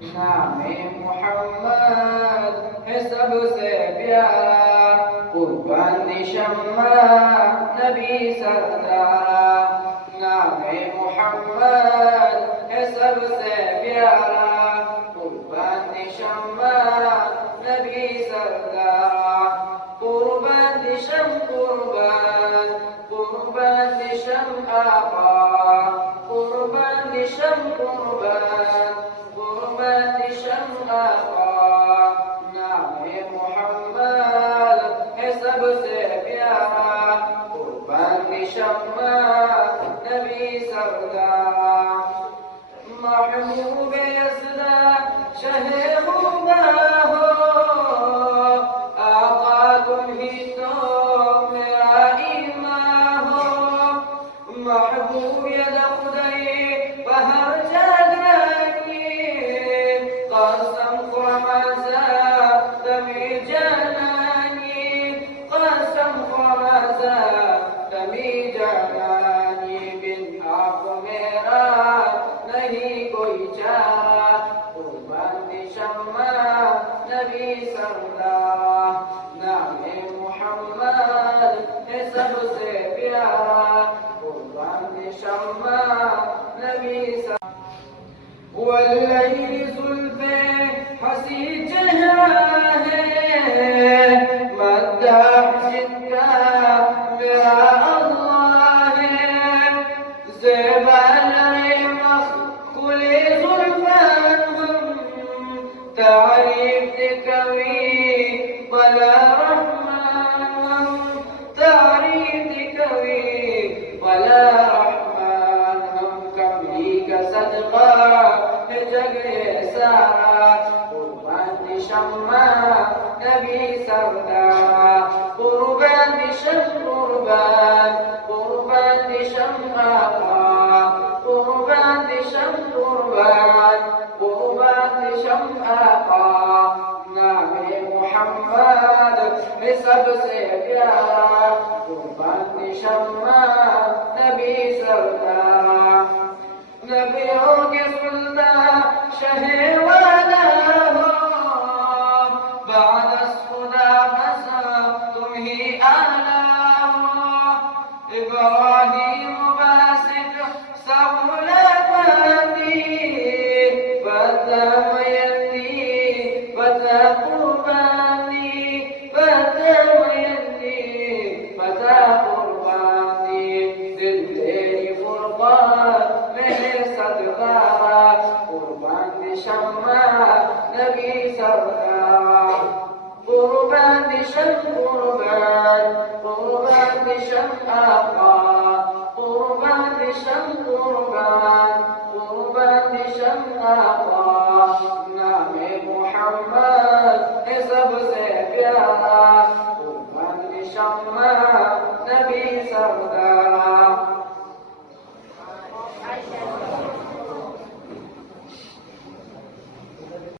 नामे मोहम्मद है सबसे प्यारा, कुर्बान शम्मा नबी सरदार। नामे मोहम्मद है सबसे प्यारा, कुर्बान शम्मा नबी सरदार। कुर्बान शम कुर्बान, कुर्बान शम आका, कुर्बान शम कुर्बान, कुर्बान शम आका। नामे मोहम्मद है सबसे प्यारा, कुर्बान शम्मा नबी सरदार। महबूब यसदा शहे खुदा हो, आका तुम ही तो मेरा ईमान हो। महबूब यद खुदाई पहर जागरानी, कसम खुमासा तमी जानानी, कसम खुमासा तमी जानानी। बिन आप मेरा नहीं कोई चारा, कुर्बान शम्मा नबी सरदार। नामे मोहम्मद है सबसे प्यारा, कुर्बान शम्मा नबी सरदार। वल्लैली जुल्फे हंसी चेहरा है, मद्दाह जिनका मेरा अल्लाह है। ज़ेबान खुले जुल्फान हम, तारीफ कवि बला रहमान हम, तारीफ कवि बला रहमान हम। कमली का सदका है जग सारा, कुर्बान शम्मा नबी सरदार। कुर्बान शम कुर्बान, कुर्बान शम आका, कुर्बान शम कुर्बान, कुर्बान शम आका। नामे मोहम्मद है सबसे प्यारा, कुर्बान शम्मा नबी सरदार। नबियों के सुल्तान शहे वाला हो, बाद खुदा बस तुम ही आला हो। इब्राहीम बासित समुलाती, बता मयंदी बता कुर्बानी, बता मयंदी बता कुर्बानी। दिल तेरी फुरकान में सदका, कुर्बान शम्मा नबी सरदार। कुर्बान शम कुर्बान, कुर्बान शम आका, कुर्बान शम कुर्बान, कुर्बान शम आका। नामे मोहम्मद है सबसे प्यारा, कुर्बान शम्मा